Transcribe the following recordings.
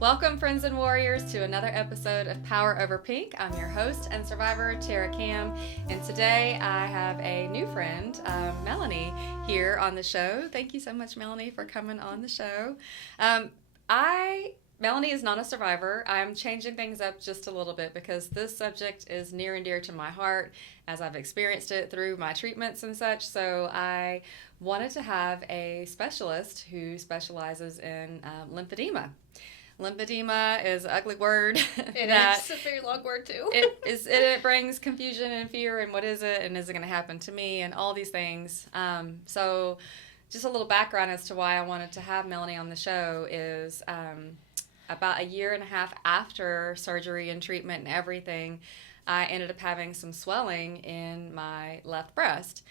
Welcome, friends and warriors, to another episode of Power Over Pink. I'm your host and survivor, Tara Cam, and today I have a new friend, Melanie, here on the show. Thank you so much, Melanie, for coming on the show. Melanie is not a survivor. I'm changing things up just a little bit because this subject is near and dear to my heart as I've experienced it through my treatments and such. So I wanted to have a specialist who specializes in lymphedema. Lymphedema is an ugly word. It's a very long word too. It brings confusion and fear and what is it and is it going to happen to me and all these things. So just a little background as to why I wanted to have Melanie on the show is about a year and a half after surgery and treatment and everything, I ended up having some swelling in my left breast.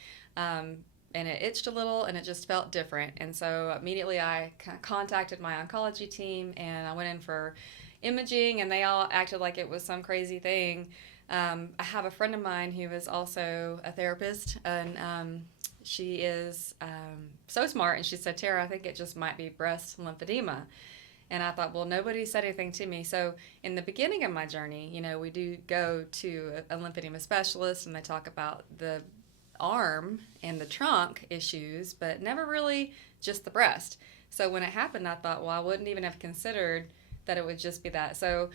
And it itched a little and it just felt different. And so immediately I contacted my oncology team and I went in for imaging and they all acted like it was some crazy thing. I have a friend of mine who is also a therapist and she is so smart, and she said, Tara, I think it just might be breast lymphedema. And I thought, well, nobody said anything to me. So in the beginning of my journey, we do go to a lymphedema specialist and they talk about the arm and the trunk issues, but never really just the breast. So when it happened, I thought, well, I wouldn't even have considered that it would just be that. So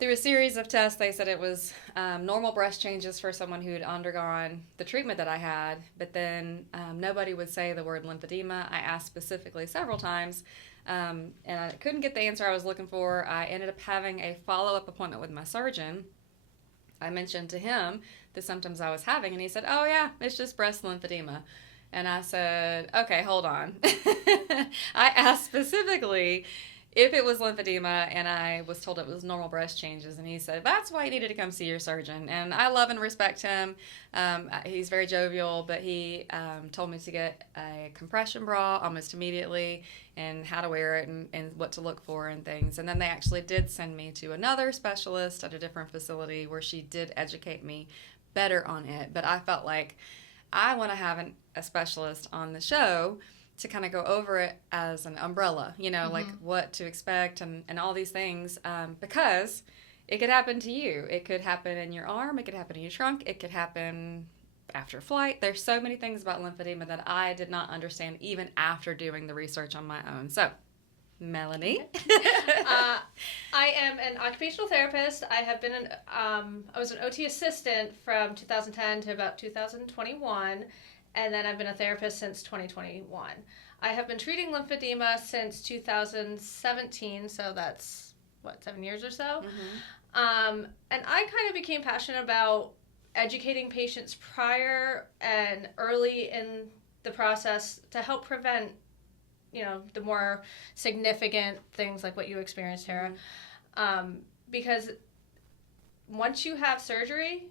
through a series of tests, they said it was normal breast changes for someone who had undergone the treatment that I had, but then nobody would say the word lymphedema. I asked specifically several times, and I couldn't get the answer I was looking for. I ended up having a follow-up appointment with my surgeon. I mentioned to him the symptoms I was having, and he said, oh yeah, it's just breast lymphedema. And I said, okay, hold on. I asked specifically if it was lymphedema, and I was told it was normal breast changes, and he said, that's why you needed to come see your surgeon. And I love and respect him. He's very jovial, but he told me to get a compression bra almost immediately and how to wear it and what to look for and things. And then they actually did send me to another specialist at a different facility where she did educate me better on it. But I felt like I want to have a specialist on the show to kind of go over it as an umbrella, like what to expect and all these things, because it could happen to you. It could happen in your arm. It could happen in your trunk. It could happen after flight. There's so many things about lymphedema that I did not understand even after doing the research on my own. So, Melanie. I am an occupational therapist. I have been I was an OT assistant from 2010 to about 2021. And then I've been a therapist since 2021. I have been treating lymphedema since 2017, so that's, 7 years or so? Mm-hmm. And I kind of became passionate about educating patients prior and early in the process to help prevent, the more significant things like what you experienced, Tara. Mm-hmm. Because once you have surgery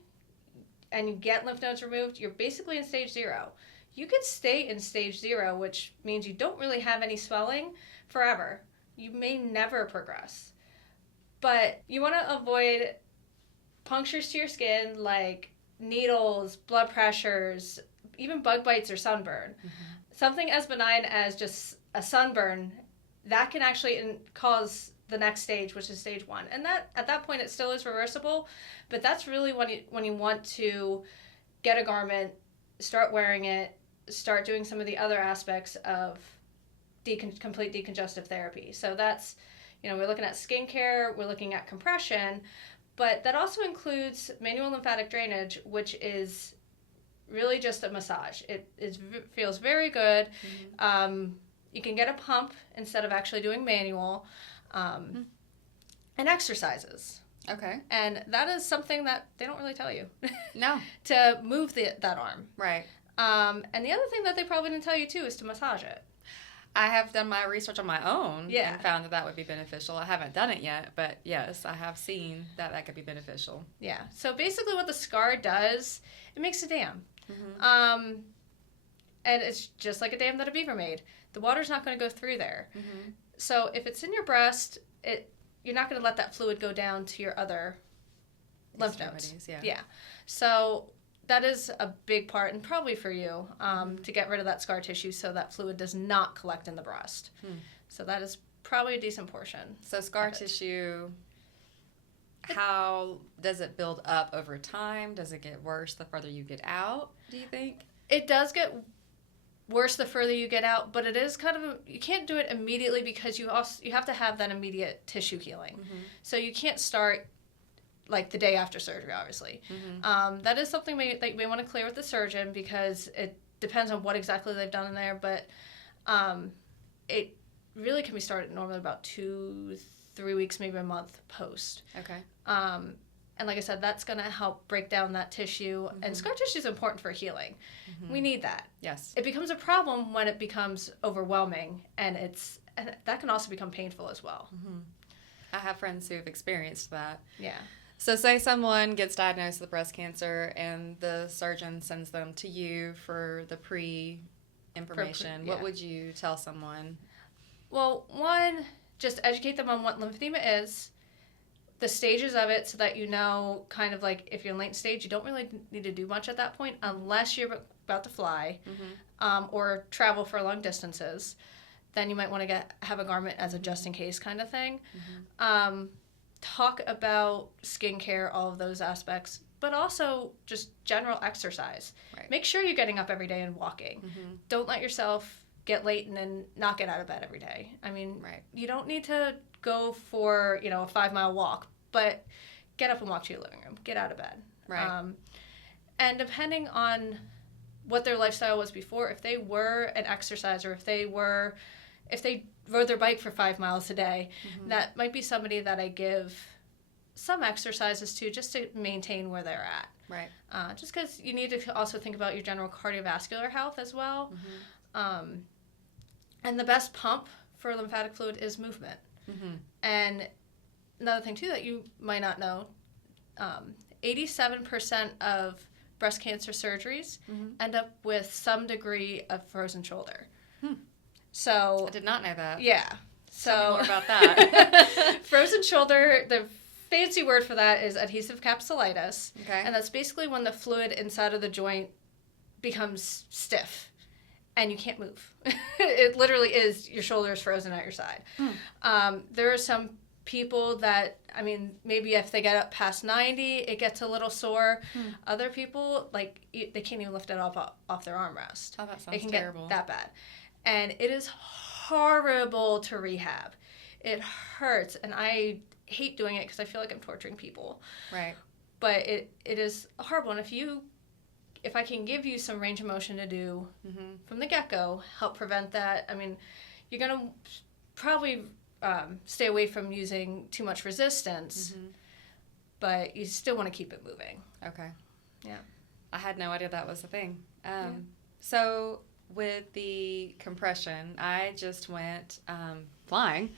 and you get lymph nodes removed, you're basically in stage 0. You could stay in stage 0, which means you don't really have any swelling forever. You may never progress. But you want to avoid punctures to your skin like needles, blood pressures, even bug bites or sunburn. Mm-hmm. Something as benign as just a sunburn, that can actually cause the next stage, which is stage 1. And that at that point, it still is reversible, but that's really when you want to get a garment, start wearing it, start doing some of the other aspects of complete decongestive therapy. So that's, we're looking at skincare, we're looking at compression, but that also includes manual lymphatic drainage, which is really just a massage. It feels very good. Mm-hmm. You can get a pump instead of actually doing manual. And exercises. Okay. And that is something that they don't really tell you. No. To move that arm. Right. And the other thing that they probably didn't tell you, too, is to massage it. I have done my research on my own and found that would be beneficial. I haven't done it yet, but yes, I have seen that could be beneficial. Yeah. So basically what the scar does, it makes a dam. Mm-hmm. And it's just like a dam that a beaver made. The water's not going to go through there. Mm-hmm. So if it's in your breast, you're not going to let that fluid go down to your other lymph nodes. Yeah. So that is a big part, and probably for you, to get rid of that scar tissue so that fluid does not collect in the breast. So that is probably a decent portion. So scar tissue, how does it build up over time? Does it get worse the further you get out, do you think? It does get worse the further you get out, but it is kind of you can't do it immediately because you have to have that immediate tissue healing. So you can't start like the day after surgery, obviously. That is something that we want to clear with the surgeon because it depends on what exactly they've done in there, but it really can be started normally about 2-3 weeks, maybe a month post. Okay. And like I said, that's going to help break down that tissue. And scar tissue is important for healing. We need that. Yes. It becomes a problem when it becomes overwhelming, and that can also become painful as well. I have friends who have experienced that. Yeah. So say someone gets diagnosed with breast cancer and the surgeon sends them to you for the pre-information. What would you tell someone? Well, one, just educate them on what lymphedema is, the stages of it, so that you know kind of like if you're in late stage, you don't really need to do much at that point unless you're about to fly or travel for long distances. Then you might want to have a garment as a just-in-case kind of thing. Talk about skincare, all of those aspects, but also just general exercise. Right. Make sure you're getting up every day and walking. Don't let yourself get late and then not get out of bed every day. I mean, you don't need to go for, a 5-mile walk, but get up and walk to your living room. Get out of bed. Right. And depending on what their lifestyle was before, if they were an exerciser, if they rode their bike for 5 miles a day, that might be somebody that I give some exercises to just to maintain where they're at. Right. Just because you need to also think about your general cardiovascular health as well. And the best pump for lymphatic fluid is movement. And another thing, too, that you might not know, 87% of breast cancer surgeries end up with some degree of frozen shoulder. So I did not know that. Yeah. So tell me more about that. Frozen shoulder, the fancy word for that is adhesive capsulitis. Okay. And that's basically when the fluid inside of the joint becomes stiff and you can't move. It literally is your shoulder is frozen at your side. There are some people that, maybe if they get up past 90, it gets a little sore. Other people, they can't even lift it up off their armrest. Oh, that sounds it can terrible. Get that bad. And it is horrible to rehab. It hurts, and I hate doing it because I feel like I'm torturing people. Right. But it is horrible, and if I can give you some range of motion to do from the get-go, help prevent that. You're going to probably stay away from using too much resistance, but you still want to keep it moving. Okay. Yeah. I had no idea that was a thing. So with the compression, I just went flying,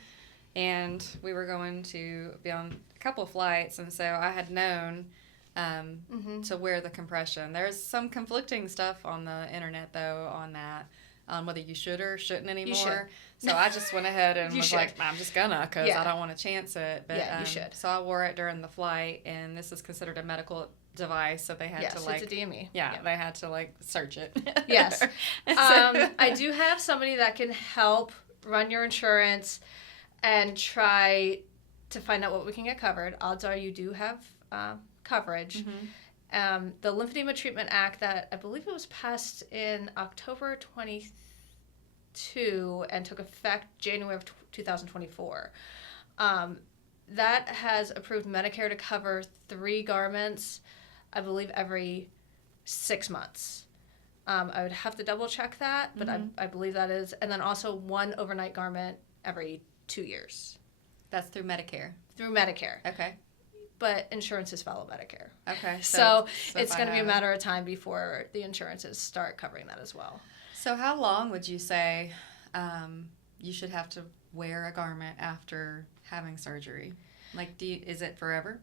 and we were going to be on a couple flights, and so I had known to wear the compression. There's some conflicting stuff on the internet, though, on that, on whether you should or shouldn't anymore. You should. So I just went ahead and was should. like, I'm just gonna, because I don't want to chance it. But, you should. So I wore it during the flight, and this is considered a medical device, so they had to it's a DME. Yeah, they had to search it. Yes. I do have somebody that can help run your insurance and try to find out what we can get covered. Odds are you do have coverage. The Lymphedema Treatment Act that I believe it was passed in October 22 and took effect January of 2024. That has approved Medicare to cover 3 garments, I believe, every 6 months. I would have to double check that, but I believe that is. And then also 1 overnight garment every 2 years. That's through Medicare. Through Medicare. Okay. But insurances follow Medicare. Okay. So it's going to be a matter of time before the insurances start covering that as well. So how long would you say you should have to wear a garment after having surgery? Is it forever?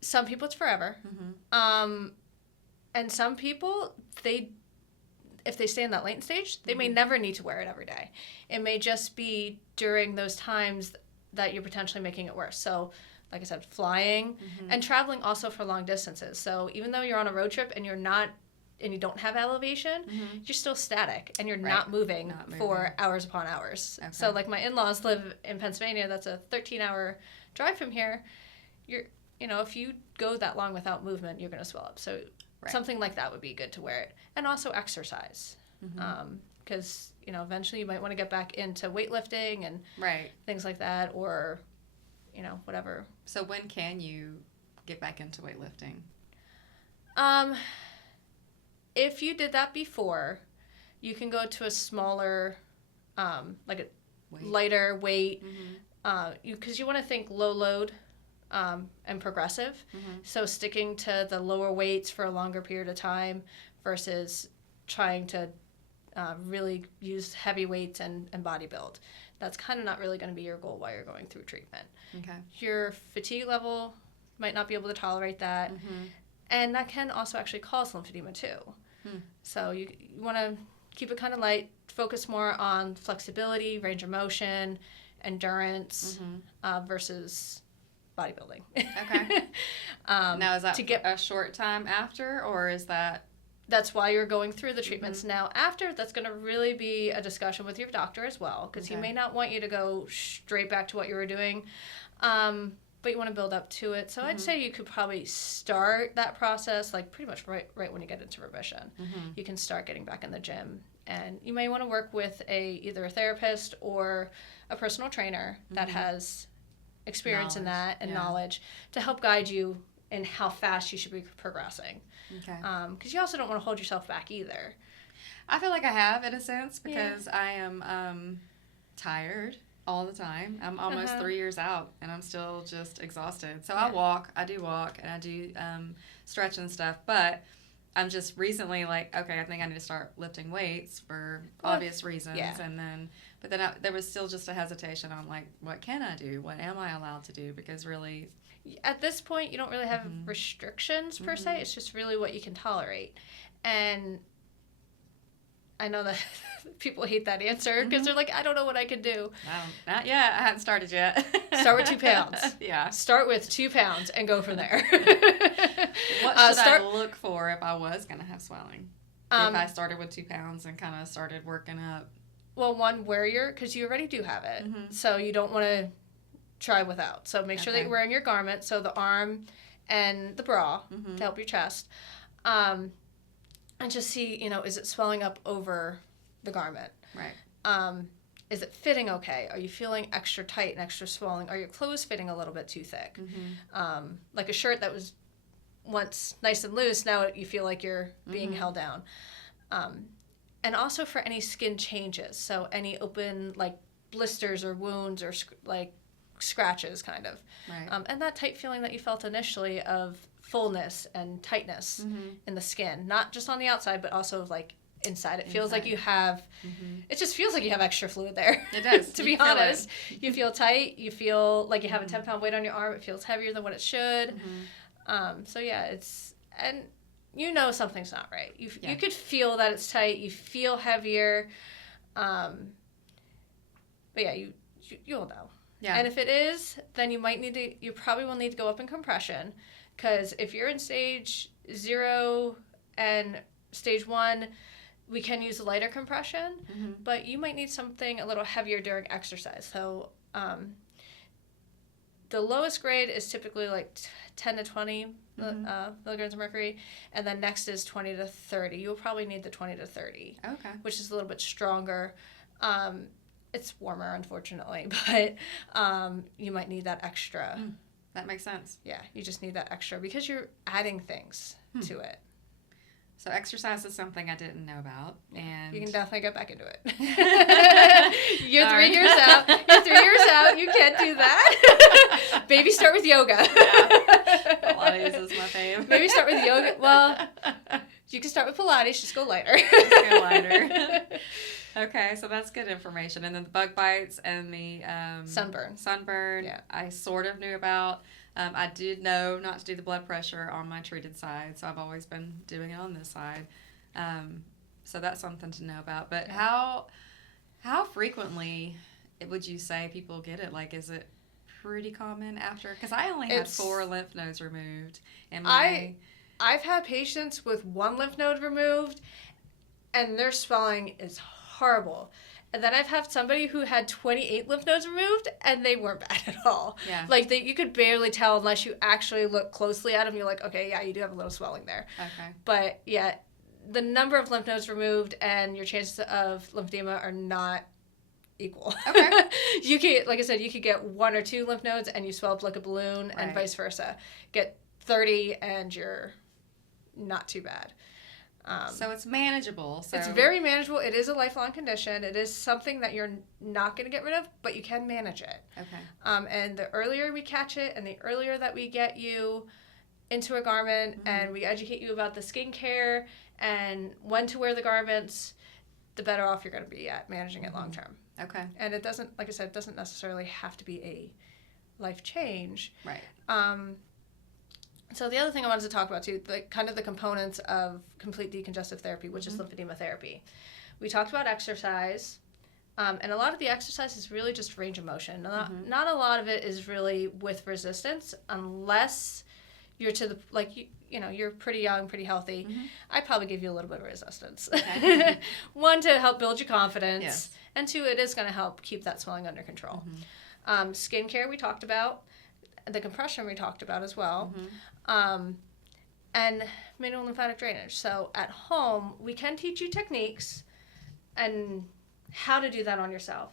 Some people it's forever. And some people, if they stay in that latent stage, they may never need to wear it every day. It may just be during those times that you're potentially making it worse. So, like I said, flying and traveling also for long distances. So even though you're on a road trip and you're not and you don't have elevation, you're still static and you're not moving for hours upon hours. Okay. So like my in-laws live in Pennsylvania. That's a 13-hour drive from here. If you go that long without movement, you're going to swell up. So something like that would be good to wear it. And also exercise. Because, eventually you might want to get back into weightlifting and things like that, or, whatever. So when can you get back into weightlifting? If you did that before, you can go to a smaller, lighter weight, because you want to think low load and progressive. So sticking to the lower weights for a longer period of time versus trying to really use heavy weights and body build. That's kind of not really going to be your goal while you're going through treatment. Okay. Your fatigue level might not be able to tolerate that. And that can also actually cause lymphedema too. So you want to keep it kind of light, focus more on flexibility, range of motion, endurance versus bodybuilding. Okay. Now, is that to get a short time after, or is that... That's why you're going through the treatments. Now, after, that's going to really be a discussion with your doctor as well, because he may not want you to go straight back to what you were doing, but you want to build up to it. So I'd say you could probably start that process like pretty much right when you get into remission. You can start getting back in the gym, and you may want to work with either a therapist or a personal trainer that has experience in that and knowledge to help guide you in how fast you should be progressing. Okay. Because you also don't want to hold yourself back either. I feel like I have, in a sense, because I am tired all the time. I'm almost 3 years out, and I'm still just exhausted. So I do walk, and I do stretch and stuff, but I'm just recently like, okay, I think I need to start lifting weights for obvious reasons. Yeah. But then there was still just a hesitation on, like, what can I do? What am I allowed to do? Because really... At this point, you don't really have restrictions, per se. It's just really what you can tolerate. And I know that people hate that answer because they're like, I don't know what I can do. Not yet. I haven't started yet. Start with 2 pounds. Yeah. Start with 2 pounds and go from there. What should I look for if I was going to have swelling? If I started with 2 pounds and kind of started working up? Well, one, because you already do have it. So you don't want to try without. So make sure that you're wearing your garment, so the arm and the bra to help your chest. And just see, is it swelling up over the garment? Right. Is it fitting okay? Are you feeling extra tight and extra swelling? Are your clothes fitting a little bit too thick? Like a shirt that was once nice and loose, now you feel like you're being held down. And also for any skin changes, so any open, like, blisters or wounds or, like, scratches, kind of. Right. And that tight feeling that you felt initially of fullness and tightness in the skin, not just on the outside, but also, like, inside. It feels like you have, it just feels like you have extra fluid there. It does. To be honest. You feel tight. You feel like you have a 10-pound weight on your arm. It feels heavier than what it should. So, yeah, and something's not right. You could feel that it's tight. You feel heavier. But, yeah, you'll know. Yeah. And if it is, then you probably will need to go up in compression, because if you're in stage 0 and stage 1, we can use lighter compression, but you might need something a little heavier during exercise. So the lowest grade is typically like 10 to 20 milligrams of mercury, and then next is 20 to 30. You'll probably need the 20 to 30, which is a little bit stronger. It's warmer, unfortunately, but you might need that extra. That makes sense. Yeah, you just need that extra because you're adding things to it. So exercise is something I didn't know about, and you can definitely get back into it. You're 3 years out. You're 3 years out. You can't do that. Maybe start with yoga. Pilates is my fave. Maybe start with yoga. Well, you can start with Pilates. Just go lighter. Okay, so that's good information. And then the bug bites and the sunburn, yeah. I sort of knew about. I did know not to do the blood pressure on my treated side, so I've always been doing it on this side. So that's something to know about. But how frequently would you say people get it? Like, is it pretty common after? Because I only had 4 lymph nodes removed, and I've had patients with one lymph node removed, and their swelling is horrible. And then I've had somebody who had 28 lymph nodes removed, and they weren't bad at all. Yeah. Like, you could barely tell unless you actually look closely at them. You're like, okay, yeah, you do have a little swelling there. Okay. But, yeah, the number of lymph nodes removed and your chances of lymphedema are not equal. Okay. You could, like I said, you could get 1 or 2 lymph nodes, and you swell up like a balloon, Right. and vice versa. Get 30, and you're not too bad. So it's manageable. So It's very manageable. It is a lifelong condition. It is something that you're not going to get rid of, but you can manage it. Okay. And the earlier we catch it and the earlier that we get you into a garment and we educate you about the skincare and when to wear the garments, the better off you're going to be at managing it long term. Okay. And it doesn't, like I said, it doesn't necessarily have to be a life change. Right. So the other thing I wanted to talk about too, kind of the components of complete decongestive therapy, which is lymphedema therapy. We talked about exercise, and a lot of the exercise is really just range of motion. Not a lot of it is really with resistance, unless you're to the, like, you know, you're pretty young, pretty healthy. I'd probably give you a little bit of resistance. Okay. 1, to help build your confidence, Yes. and 2, it is going to help keep that swelling under control. Skincare we talked about. The compression we talked about as well, and manual lymphatic drainage. So at home, we can teach you techniques and how to do that on yourself.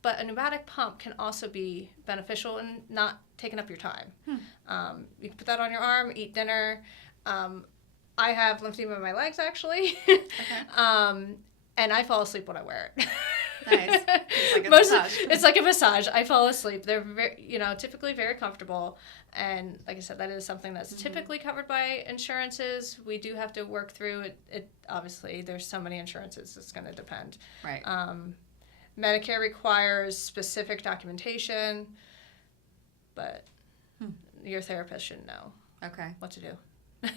But a pneumatic pump can also be beneficial and not taking up your time. You can put that on your arm, eat dinner. I have lymphedema in my legs, actually. And I fall asleep when I wear it. Nice. It's like a massage. It's like a massage. I fall asleep. They're typically very comfortable, and like I said, that is something that's typically covered by insurances. We do have to work through it. It obviously, there's so many insurances. It's going to depend. Right. Medicare requires specific documentation, but your therapist should know Okay. what to do.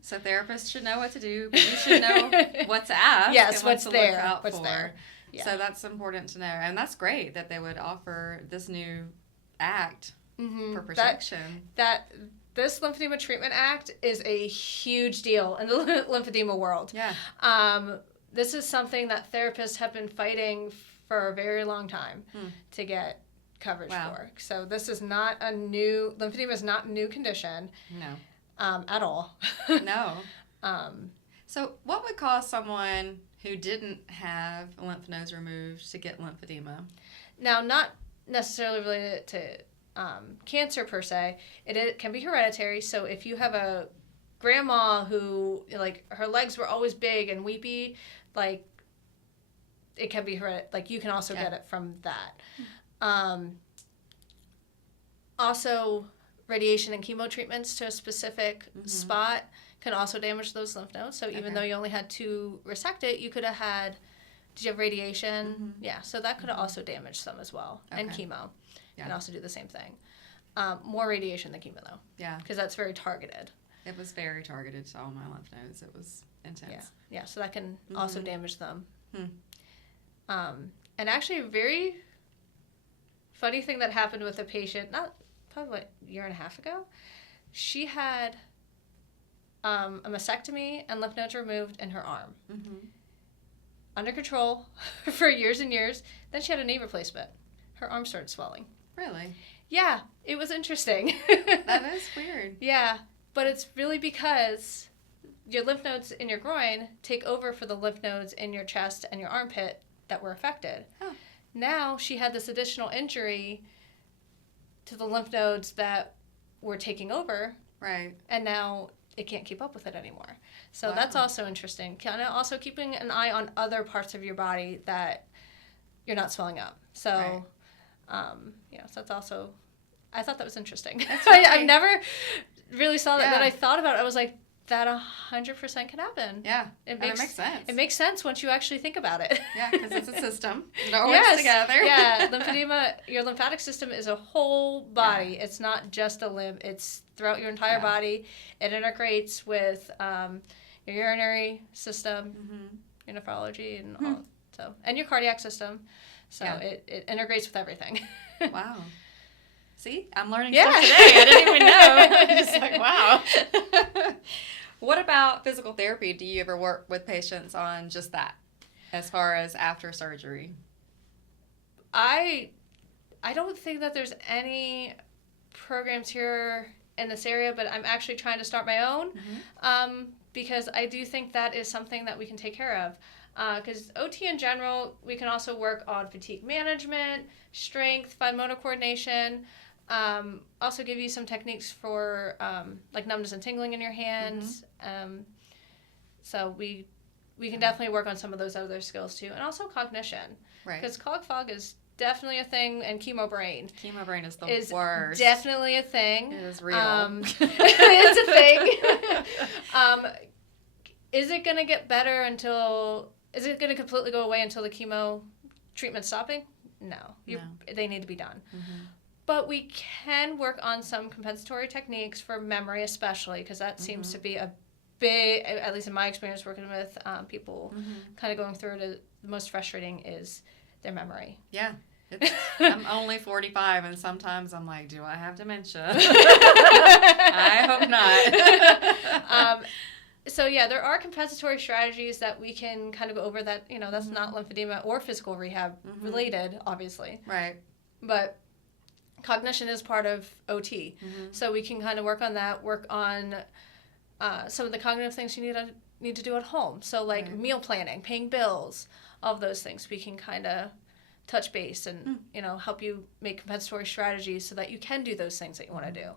So therapists should know what to do, but you should know what to ask. Yes, and what what's to there. Look out What's for. there. Yeah. So that's important to know, and that's great that they would offer this new act for protection. This Lymphedema Treatment Act is a huge deal in the lymphedema world. Yeah. This is something that therapists have been fighting for a very long time to get coverage for. So this is not a new, lymphedema is not a new condition. No. At all. No. So what would cause someone who didn't have lymph nodes removed to get lymphedema? Now, not necessarily related to cancer per se. It can be hereditary. So if you have a grandma who, like, her legs were always big and weepy, like, it can be hereditary. Like, you can also get it from that. Also, radiation and chemo treatments to a specific spot can also damage those lymph nodes. So even though you only had 2 resected, you could have had, did you have radiation? Yeah, so that could have also damaged some as well. And chemo can also do the same thing. More radiation than chemo, though. Yeah. Because that's very targeted. It was very targeted to all my lymph nodes. It was intense. Yeah, so that can also damage them. And actually, a very funny thing that happened with a patient, probably a year and a half ago, she had a mastectomy and lymph nodes removed in her arm. Under control for years and years. Then she had a knee replacement. Her arm started swelling. Really? Yeah, it was interesting. That is weird. Yeah, but it's really because your lymph nodes in your groin take over for the lymph nodes in your chest and your armpit that were affected. Oh. Now she had this additional injury to the lymph nodes that were taking over. Right. And now it can't keep up with it anymore. So that's also interesting. Kind of also keeping an eye on other parts of your body that you're not swelling up. So, so that's also, I thought that was interesting. That's right. I've never really saw that. Yeah. That I thought about it. I was like, that 100% can happen. Yeah, it makes sense. It makes sense once you actually think about it. Yeah, because it's a system. It all works together. Yeah, lymphedema, your lymphatic system is a whole body. Yeah. It's not just a limb. It's throughout your entire body. It integrates with your urinary system, your nephrology, and all. So, and your cardiac system. So it integrates with everything. Wow. See, I'm learning stuff today. I didn't even know. I'm just like, wow. What about physical therapy? Do you ever work with patients on just that, as far as after surgery? I don't think that there's any programs here in this area, but I'm actually trying to start my own, because I do think that is something that we can take care of. Because OT in general, we can also work on fatigue management, strength, fine motor coordination. Also give you some techniques for like numbness and tingling in your hands. So we can definitely work on some of those other skills too, and also cognition. Right. Because cog fog is definitely a thing, and chemo brain. Chemo brain is the worst. Definitely a thing. It is real. It's a thing. Is it going to get better is it going to completely go away until the chemo treatment's stopping? No. They need to be done. But we can work on some compensatory techniques for memory, especially, because that seems to be a big, at least in my experience working with people kind of going through it, the most frustrating is their memory. Yeah. I'm only 45, and sometimes I'm like, do I have dementia? I hope not. So, yeah, there are compensatory strategies that we can kind of go over that, that's not lymphedema or physical rehab related, obviously. Right. But cognition is part of OT. So we can kind of work on that, work on some of the cognitive things you need to do at home. So, like meal planning, paying bills, all of those things. We can kind of touch base and, help you make compensatory strategies so that you can do those things that you want to do.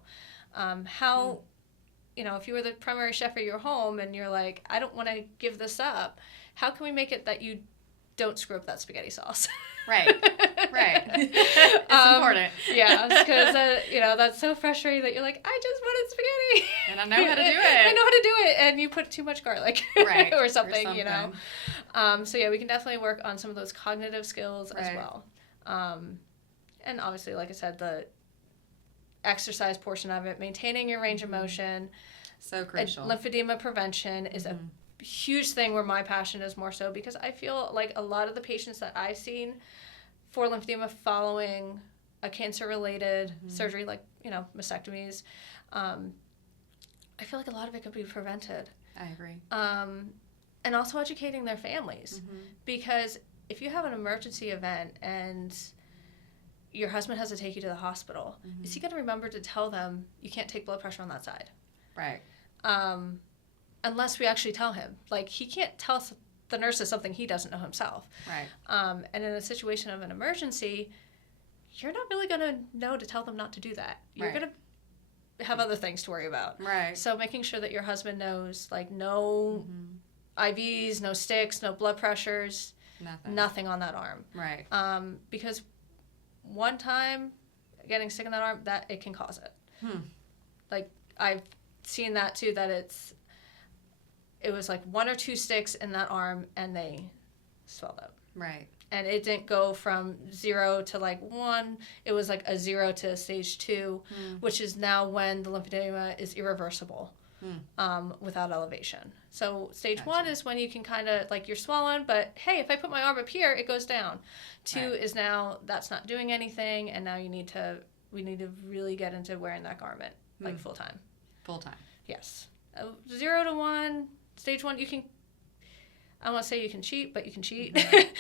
If you were the primary chef of your home and you're like, I don't want to give this up, how can we make it that you don't screw up that spaghetti sauce? Right. It's important. Yeah, because, that's so frustrating that you're like, I just wanted spaghetti. And I know how to do it. I know how to do it. And you put too much garlic. Right. or something. So, yeah, we can definitely work on some of those cognitive skills as well. And obviously, like I said, the exercise portion of it, maintaining your range of motion. So crucial. Lymphedema prevention is a huge thing where my passion is more so, because I feel like a lot of the patients that I've seen for lymphedema following a cancer-related surgery, like, mastectomies, I feel like a lot of it could be prevented. I agree. And also educating their families, because if you have an emergency event and your husband has to take you to the hospital, is he going to remember to tell them you can't take blood pressure on that side? Right. Unless we actually tell him. Like, he can't tell the nurses something he doesn't know himself. Right. And in a situation of an emergency, you're not really going to know to tell them not to do that. You're going to have other things to worry about. Right. So making sure that your husband knows, like, no IVs, no sticks, no blood pressures, nothing on that arm. Right. Because one time getting sick in that arm, that it can cause it. Like, I've seen that too, that it was like 1 or 2 sticks in that arm and they swelled up. Right. And it didn't go from 0 to like 1. It was like a 0 to stage 2, which is now when the lymphedema is irreversible without elevation. So stage 1 is when you can kind of, like, you're swollen, but hey, if I put my arm up here, it goes down. 2 is now that's not doing anything, and now we need to really get into wearing that garment, like, full time. Full time. Yes. 0 to 1, stage 1, you can, I don't want to say you can cheat, but you can cheat.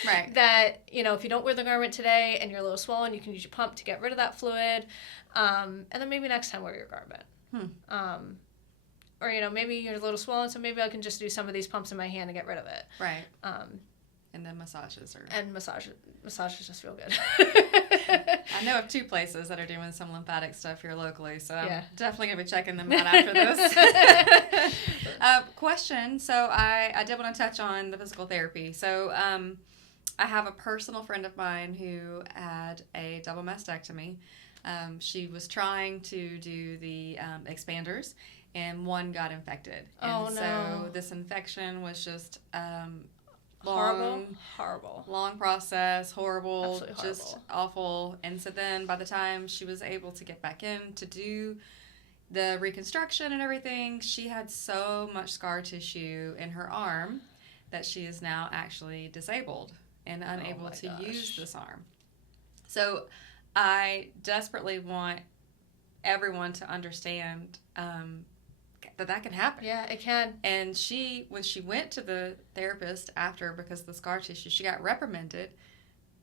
Right. That, if you don't wear the garment today and you're a little swollen, you can use your pump to get rid of that fluid. And then maybe next time wear your garment. Or, maybe you're a little swollen, so maybe I can just do some of these pumps in my hand and get rid of it. Right. And then massages. And massages just feel good. I know of 2 places that are doing some lymphatic stuff here locally, so I'm definitely going to be checking them out after this. Question. So I did want to touch on the physical therapy. So I have a personal friend of mine who had a double mastectomy. She was trying to do the expanders, and one got infected. And so this infection was just horrible. Long process, horrible, Absolutely just horrible. awful. And so then by the time she was able to get back in to do the reconstruction and everything, she had so much scar tissue in her arm that she is now actually disabled and unable to use this arm. So I desperately want everyone to understand that can happen. Yeah, it can. And when she went to the therapist after, because of the scar tissue, she got reprimanded,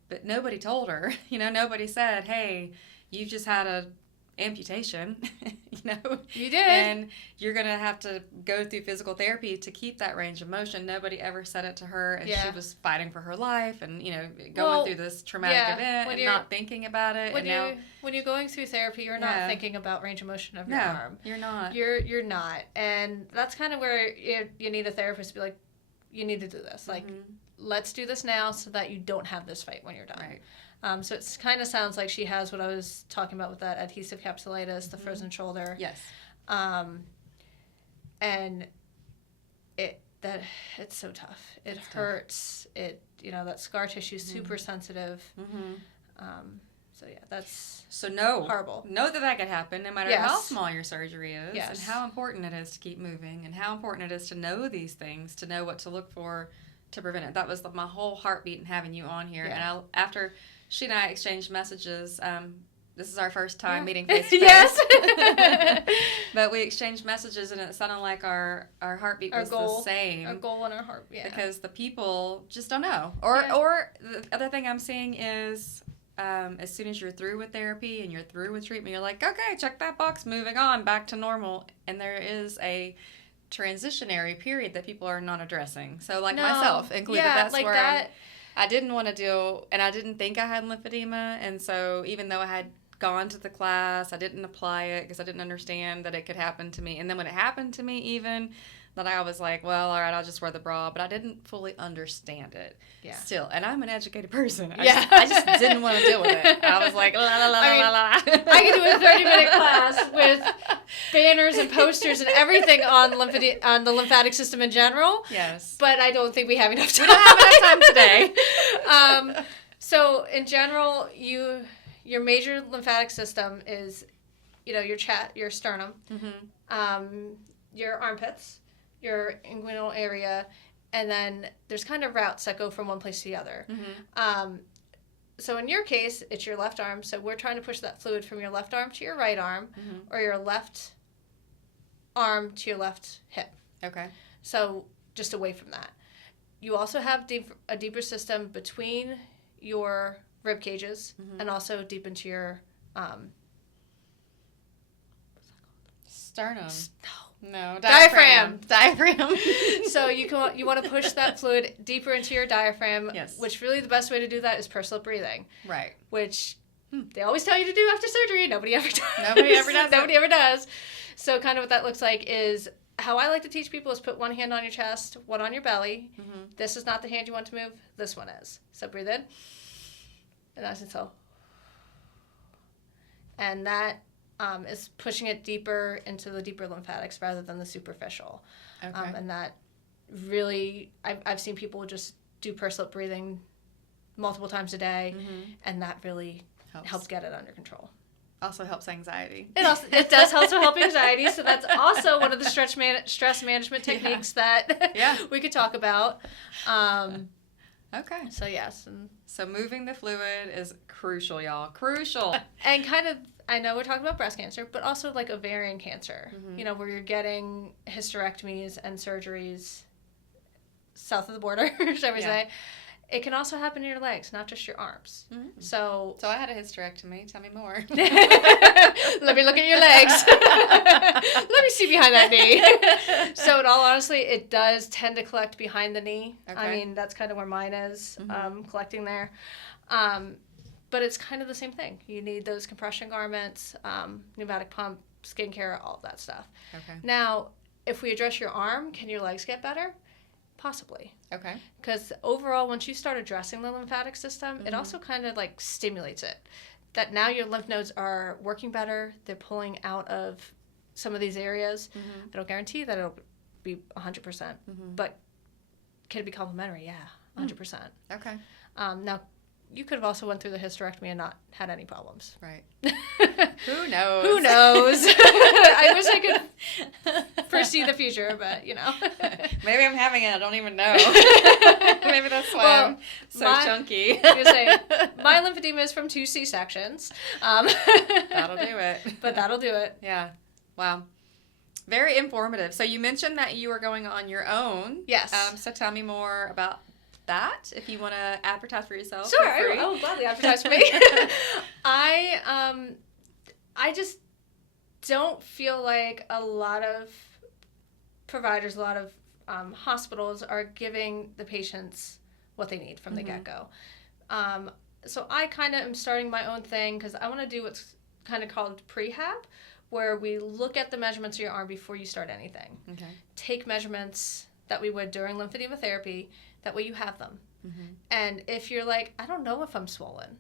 but nobody told her. Nobody said, hey, you've just had a amputation. You did. And you're going to have to go through physical therapy to keep that range of motion. Nobody ever said it to her, and she was fighting for her life and, going through this traumatic event and not thinking about it. When you're going through therapy, you're not thinking about range of motion of your arm. You're not. You're not. And that's kind of where you need a therapist to be like, you need to do this. Like, let's do this now so that you don't have this fight when you're done. Right. So it kind of sounds like she has what I was talking about with that adhesive capsulitis, the frozen shoulder. Yes. And it's so tough. It hurts. Tough. That scar tissue is super sensitive. So yeah, that's horrible. Know that could happen no matter how small your surgery is, and how important it is to keep moving, and how important it is to know these things, to know what to look for to prevent it. That was my whole heartbeat in having you on here. Yeah. And after she and I exchanged messages, this is our first time meeting face to face. Yes. But we exchanged messages, and it sounded like our heartbeat was the same. Our goal and our heart, Because the people just don't know. Or the other thing I'm seeing is, as soon as you're through with therapy and you're through with treatment, you're like, okay, check that box, moving on, back to normal. And there is a transitionary period that people are not addressing. So, myself included, that's where I didn't want to deal, and I didn't think I had lymphedema. And so even though I had gone to the class, I didn't apply it because I didn't understand that it could happen to me. And then when it happened to me, even, that I was like, well, all right, I'll just wear the bra. But I didn't fully understand it still. And I'm an educated person. I just didn't want to deal with it. I was like, la, la, la, la, la. I could do a 30-minute class with banners and posters and everything on the lymphatic system in general. Yes. But I don't think we have enough time. We don't have enough time today. So in general, your major lymphatic system is, your sternum, your armpits, your inguinal area, and then there's kind of routes that go from one place to the other. So in your case, it's your left arm. So we're trying to push that fluid from your left arm to your right arm, or your left arm to your left hip. Okay. So just away from that. You also have a deeper system between your rib cages and also deep into your sternum. No, diaphragm. So you want to push that fluid deeper into your diaphragm. Yes. Which really the best way to do that is pursed lip breathing. Right. Which they always tell you to do after surgery. Nobody ever does. Nobody ever does. So kind of what that looks like is, how I like to teach people is put one hand on your chest, one on your belly. This is not the hand you want to move. This one is. So breathe in. And that's until. And that is pushing it deeper into the deeper lymphatics rather than the superficial. Okay. And that really, I've seen people just do pursed lip breathing multiple times a day, and that really helps get it under control. Also helps anxiety. It does also help anxiety, so that's also one of the stress management techniques that we could talk about. Okay. So yes. So moving the fluid is crucial, y'all. Crucial. And kind of, I know we're talking about breast cancer, but also like ovarian cancer, where you're getting hysterectomies and surgeries south of the border, shall we say. It can also happen in your legs, not just your arms. So I had a hysterectomy. Tell me more. Let me look at your legs. Let me see behind that knee. So in all honesty, it does tend to collect behind the knee. Okay. I mean, that's kind of where mine is, collecting there. But it's kind of the same thing. You need those compression garments, pneumatic pump, skincare, all of that stuff. Okay. Now, if we address your arm, can your legs get better? Possibly. Okay. Because overall, once you start addressing the lymphatic system, it also kind of like stimulates it. That now your lymph nodes are working better. They're pulling out of some of these areas. I don't guarantee that it'll be 100%. But can it be complementary? Yeah, 100%. Okay. Now, you could have also went through the hysterectomy and not had any problems. Right. Who knows? Who knows? I wish I could foresee the future, but, Maybe I'm having it. I don't even know. Maybe that's why I'm so chunky. I was going to say, my lymphedema is from 2 C-sections. That'll do it. But that'll do it. Yeah. Wow. very informative. So you mentioned that you were going on your own. Yes. So tell me more about that. If you want to advertise for yourself, Sure, feel free. I will gladly advertise for me. I just don't feel like a lot of providers, a lot of hospitals are giving the patients what they need from the get-go. So I kind of am starting my own thing because I want to do what's kind of called prehab, where we look at the measurements of your arm before you start anything. Okay. Take measurements that we would during lymphedema therapy. That way you have them. And if you're like, I don't know if I'm swollen,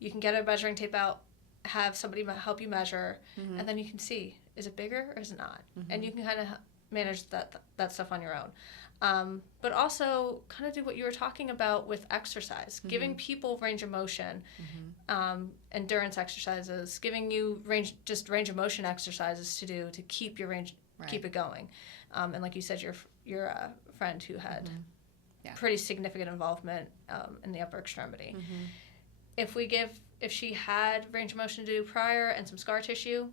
you can get a measuring tape out, have somebody help you measure, and then you can see, is it bigger or is it not? And you can kind of manage that stuff on your own. But also kind of do what you were talking about with exercise, giving people range of motion, endurance exercises, giving you range of motion exercises to do to keep your range, keep it going. And like you said, you're a friend who had pretty significant involvement in the upper extremity. If she had range of motion to do prior and some scar tissue,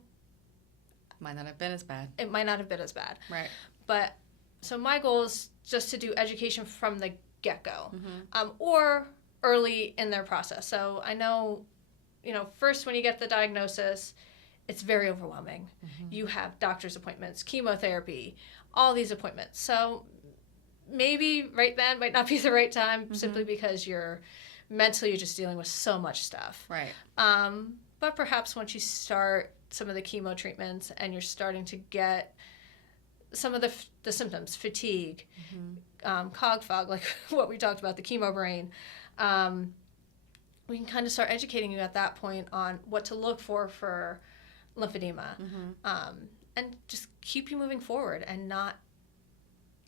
might not have been as bad. It might not have been as bad. Right. But so my goal is just to do education from the get-go, or early in their process. So I know, first when you get the diagnosis, it's very overwhelming. You have doctor's appointments, chemotherapy, all these appointments. So maybe right then might not be the right time, simply because you're just dealing with so much stuff. Right. But perhaps once you start some of the chemo treatments and you're starting to get some of the symptoms, fatigue, cog fog, like what we talked about, the chemo brain, we can kind of start educating you at that point on what to look for lymphedema, and just keep you moving forward and not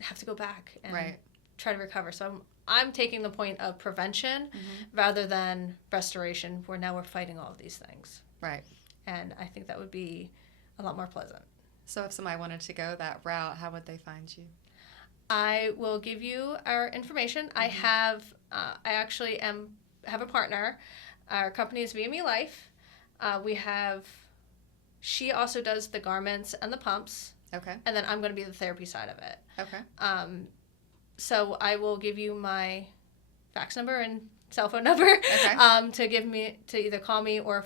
have to go back and try to recover. So I'm taking the point of prevention rather than restoration, where now we're fighting all of these things. Right. And I think that would be a lot more pleasant. So if somebody wanted to go that route, how would they find you? I will give you our information. I actually have a partner. Our company is VME Life. She also does the garments and the pumps. Okay. And then I'm going to be the therapy side of it. Okay. So I will give you my fax number and cell phone number to either call me or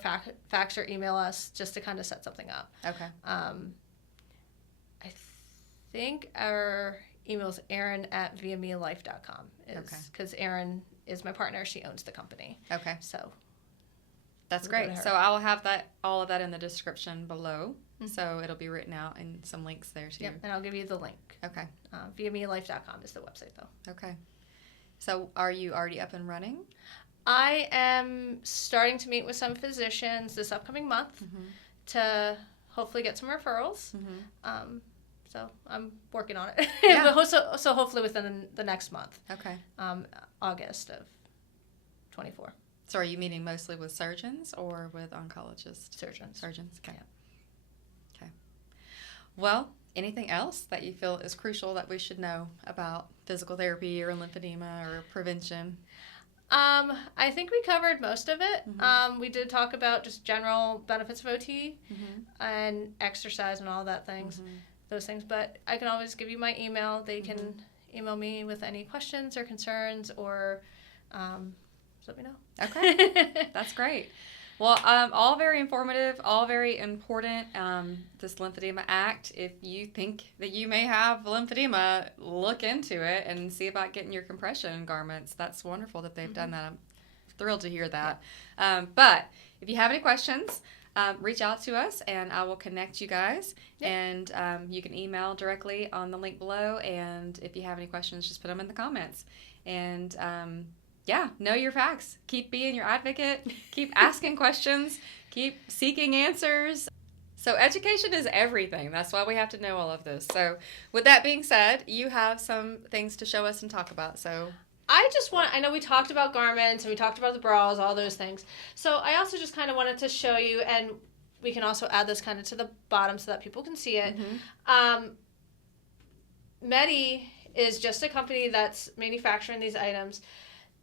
fax or email us, just to kind of set something up. Okay. I think our email is Erin@vmelife.com. Because Erin is my partner. She owns the company. Okay. So that's great. So I will have all of that in the description below. So it'll be written out and some links there too. Yep, and I'll give you the link. Okay. VMelife.com is the website, though. Okay. So are you already up and running? I am starting to meet with some physicians this upcoming month to hopefully get some referrals. So I'm working on it. Yeah. So hopefully within the next month. Okay. August of 24. So are you meeting mostly with surgeons or with oncologists? Surgeons. Okay. Yeah. Okay. Well, anything else that you feel is crucial that we should know about physical therapy or lymphedema or prevention? I think we covered most of it. We did talk about just general benefits of OT and exercise and all that those things. But I can always give you my email. They can email me with any questions or concerns, or just let me know. Okay. That's great. Well, all very informative, all very important. This Lymphedema Act, if you think that you may have lymphedema, look into it and see about getting your compression garments. That's wonderful that they've done that. I'm thrilled to hear that. But if you have any questions, reach out to us and I will connect you guys. And you can email directly on the link below. And if you have any questions, just put them in the comments. And know your facts. Keep being your advocate. Keep asking questions. Keep seeking answers. So education is everything. That's why we have to know all of this. So with that being said, you have some things to show us and talk about. So I know we talked about garments and we talked about the bras, all those things. So I also just kind of wanted to show you, and we can also add this kind of to the bottom so that people can see it. Medi is just a company that's manufacturing these items.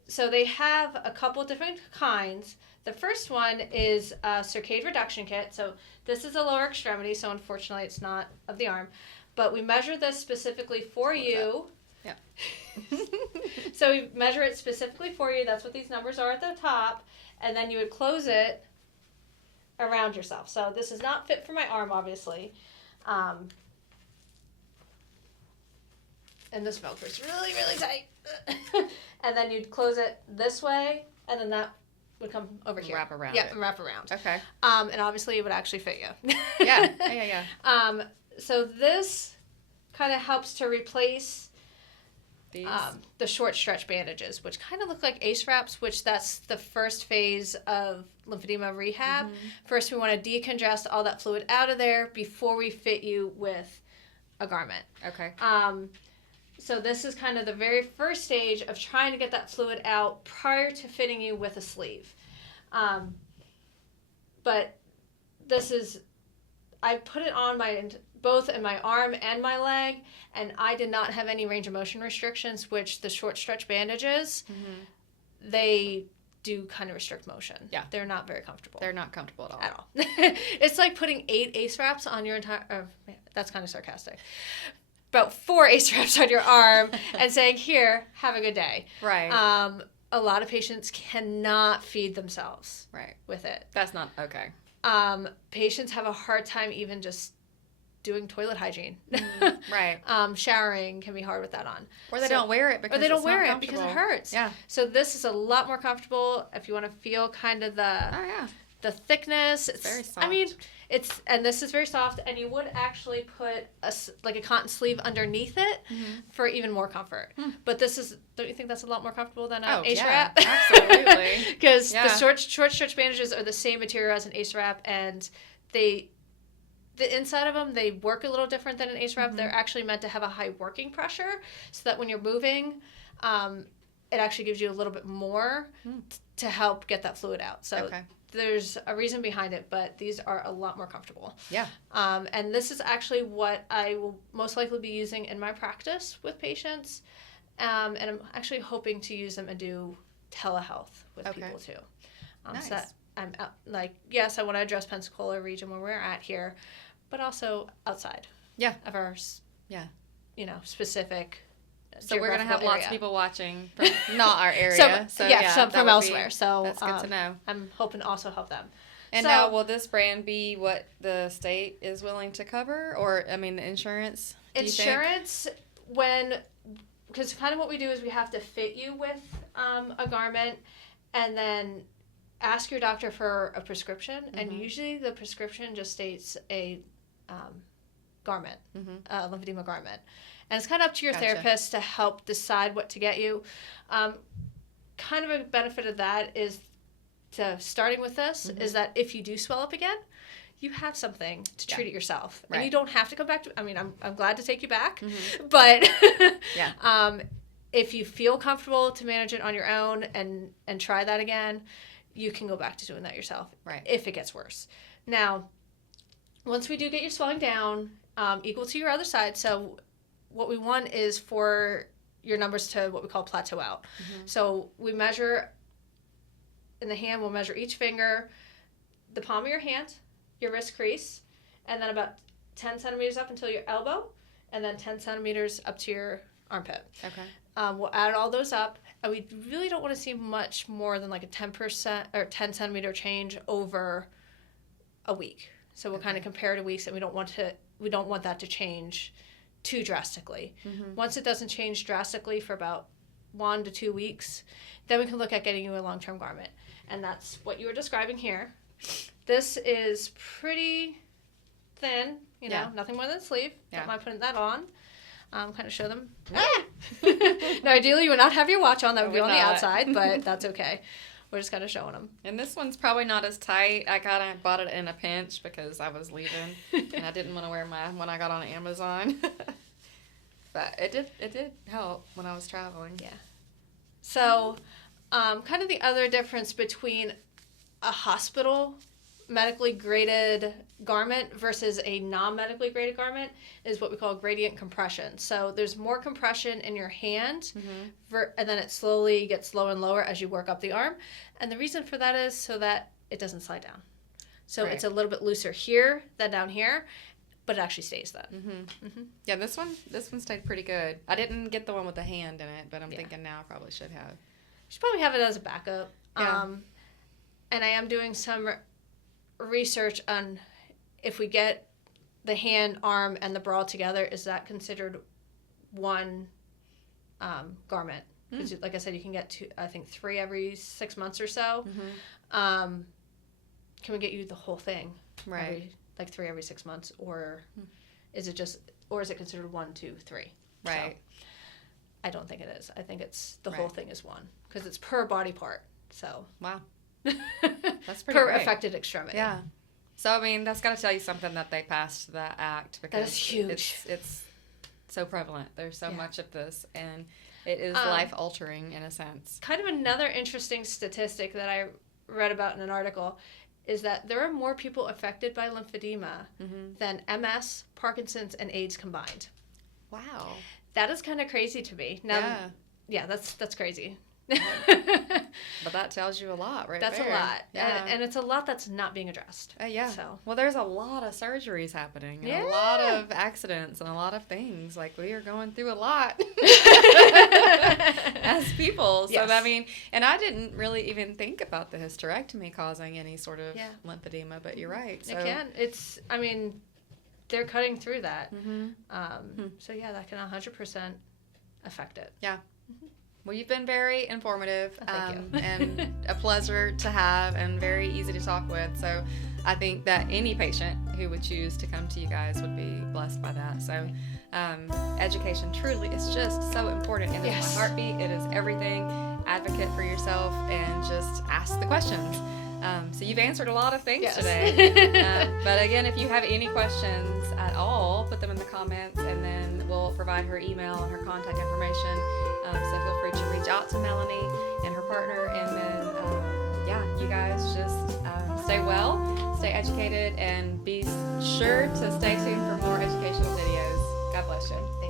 So they have a couple different kinds. The first one is a Circade reduction kit. So this is a lower extremity, so unfortunately it's not of the arm. But we measure this specifically for you. Yeah. So we measure it specifically for you. That's what these numbers are at the top. And then you would close it around yourself. So this is not fit for my arm, obviously. And this Velcro's really, really tight. And then you'd close it this way, and then that would come over here. Wrap around. Yep, and wrap around. Okay. And obviously it would actually fit you. Yeah. So this kind of helps to replace These. the short stretch bandages, which kind of look like ACE wraps, which that's the first phase of lymphedema rehab. Mm-hmm. First, we want to decongest all that fluid out of there before we fit you with a garment. Okay. So this is kind of the very first stage of trying to get that fluid out prior to fitting you with a sleeve. But this is, I put it on both in my arm and my leg, and I did not have any range of motion restrictions, which the short stretch bandages, they do kind of restrict motion. Yeah. They're not very comfortable. They're not comfortable at all. At all. It's like putting 8 ACE wraps on your entire, that's kind of sarcastic. About 4 ACE wraps on your arm and saying, here, have a good day. Right. A lot of patients cannot feed themselves with it. That's not okay. Patients have a hard time even just doing toilet hygiene. Right. Showering can be hard with that on. Or they don't wear it because it hurts. Yeah. So this is a lot more comfortable if you want to feel kind of the the thickness. It's very soft. I mean, and this is very soft, and you would actually put a cotton sleeve underneath it for even more comfort. But this is, don't you think that's a lot more comfortable than an ACE wrap? Absolutely. Because the short stretch bandages are the same material as an ACE wrap, and the inside of them, they work a little different than an ACE wrap. They're actually meant to have a high working pressure so that when you're moving, it actually gives you a little bit more to help get that fluid out. So there's a reason behind it, but these are a lot more comfortable. Yeah. And this is actually what I will most likely be using in my practice with patients. And I'm actually hoping to use them and do telehealth with people too. Nice. So that I'm yes, I want to address Pensacola region where we're at here, but also outside of our specific. So we're going to have lots of people watching from not our area. Some from elsewhere. So that's good to know. I'm hoping to also help them. And now, will this brand be what the state is willing to cover? Or, I mean, the insurance? Because kind of what we do is we have to fit you with a garment and then ask your doctor for a prescription. And usually the prescription just states a garment, a lymphedema garment. And it's kind of up to your therapist to help decide what to get you. Kind of a benefit of that is starting with this is that if you do swell up again, you have something to treat it yourself. Right. And you don't have to come back to, I mean, I'm glad to take you back, but if you feel comfortable to manage it on your own and try that again, you can go back to doing that yourself if it gets worse. Now, once we do get your swelling down, equal to your other side, so what we want is for your numbers to what we call plateau out. So we measure in the hand, we'll measure each finger, the palm of your hand, your wrist crease, and then about 10 centimeters up until your elbow, and then 10 centimeters up to your armpit. Okay. We'll add all those up, and we really don't want to see much more than like a 10% or 10 centimeter change over a week. So we'll kind of compare to weeks, and we don't want that to change too drastically. Once it doesn't change drastically for about 1 to 2 weeks, then we can look at getting you a long-term garment. And that's what you were describing here. This is pretty thin, nothing more than a sleeve. Don't mind putting that on. Kind of show them. Now, ideally, you would not have your watch on. That would be on the outside, but that's okay. We're just kind of showing them. And this one's probably not as tight. I kind of bought it in a pinch because I was leaving, and I didn't want to wear mine when I got on Amazon. But it did help when I was traveling. Yeah. So, kind of the other difference between a hospital medically graded garment versus a non-medically graded garment is what we call gradient compression. So there's more compression in your hand, and then it slowly gets lower and lower as you work up the arm. And the reason for that is so that it doesn't slide down. So it's a little bit looser here than down here, but it actually stays then. Yeah, this one stayed pretty good. I didn't get the one with the hand in it, but I'm thinking now I probably should have. You should probably have it as a backup. Yeah. And I am doing some research on if we get the hand, arm, and the bra together, is that considered one garment? Because like I said, you can get 3 every 6 months or so. Can we get you the whole thing? Right. 3 every 6 months, or is it considered 1, 2, 3? Right. So, I don't think it is. I think it's the whole thing is one because it's per body part. So wow, that's pretty per great. affected extremity. Yeah. So I mean, that's got to tell you something that they passed that act because that is huge. It's so prevalent. There's so much of this, and it is life altering in a sense. Kind of another interesting statistic that I read about in an article is that there are more people affected by lymphedema than MS, Parkinson's, and AIDS combined. Wow. That is kind of crazy to me. Now, yeah, that's crazy. But that tells you a lot, right? That's there. a lot. Yeah. And it's a lot that's not being addressed. Yeah. So. Well, there's a lot of surgeries happening and a lot of accidents and a lot of things. Like, we are going through a lot as people. So, I mean, and I didn't really even think about the hysterectomy causing any sort of lymphedema, but you're right. So. It can. They're cutting through that. So, yeah, that can 100% affect it. Yeah. Well, you've been very informative Thank you. and a pleasure to have and very easy to talk with. So I think that any patient who would choose to come to you guys would be blessed by that. So education truly is just so important. And it's my heartbeat. It is everything. Advocate for yourself and just ask the questions. So you've answered a lot of things today. But again, if you have any questions at all, put them in the comments and then we'll provide her email and her contact information. So feel free to reach out to Melanie and her partner. And then, you guys just stay well, stay educated, and be sure to stay tuned for more educational videos. God bless you.